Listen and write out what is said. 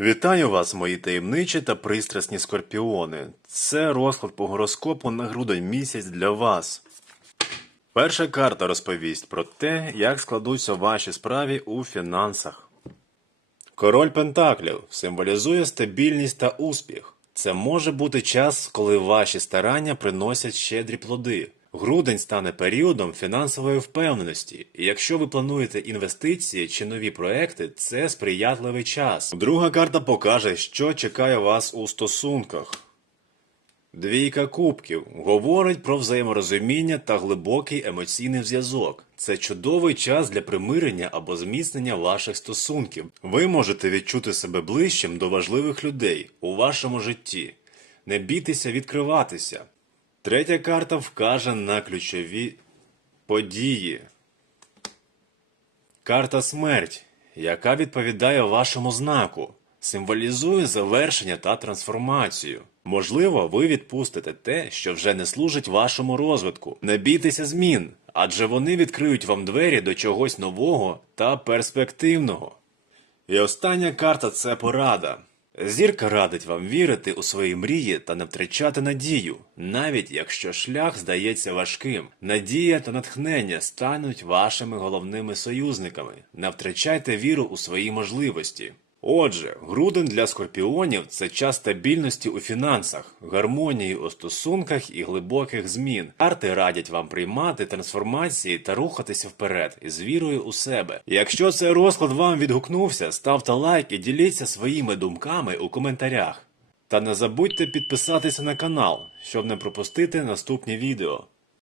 Вітаю вас, мої таємничі та пристрасні скорпіони. Це розклад по гороскопу на грудень місяць для вас. Перша карта розповість про те, як складуться ваші справи у фінансах. Король Пентаклів символізує стабільність та успіх. Це може бути час, коли ваші старання приносять щедрі плоди. Грудень стане періодом фінансової впевненості, і якщо ви плануєте інвестиції чи нові проекти, це сприятливий час. Друга карта покаже, що чекає вас у стосунках. Двійка кубків говорить про взаєморозуміння та глибокий емоційний зв'язок. Це чудовий час для примирення або зміцнення ваших стосунків. Ви можете відчути себе ближчим до важливих людей у вашому житті. Не бійтеся відкриватися. Третя карта вкаже на ключові події. Карта смерть, яка відповідає вашому знаку, символізує завершення та трансформацію. Можливо, ви відпустите те, що вже не служить вашому розвитку. Не бійтеся змін, адже вони відкриють вам двері до чогось нового та перспективного. І остання карта це порада. Зірка радить вам вірити у свої мрії та не втрачати надію, навіть якщо шлях здається важким. Надія та натхнення стануть вашими головними союзниками. Не втрачайте віру у свої можливості. Отже, грудень для скорпіонів це час стабільності у фінансах, гармонії у стосунках і глибоких змін. Карти радять вам приймати трансформації та рухатися вперед із вірою у себе. Якщо цей розклад вам відгукнувся, ставте лайк і діліться своїми думками у коментарях. Та не забудьте підписатися на канал, щоб не пропустити наступні відео.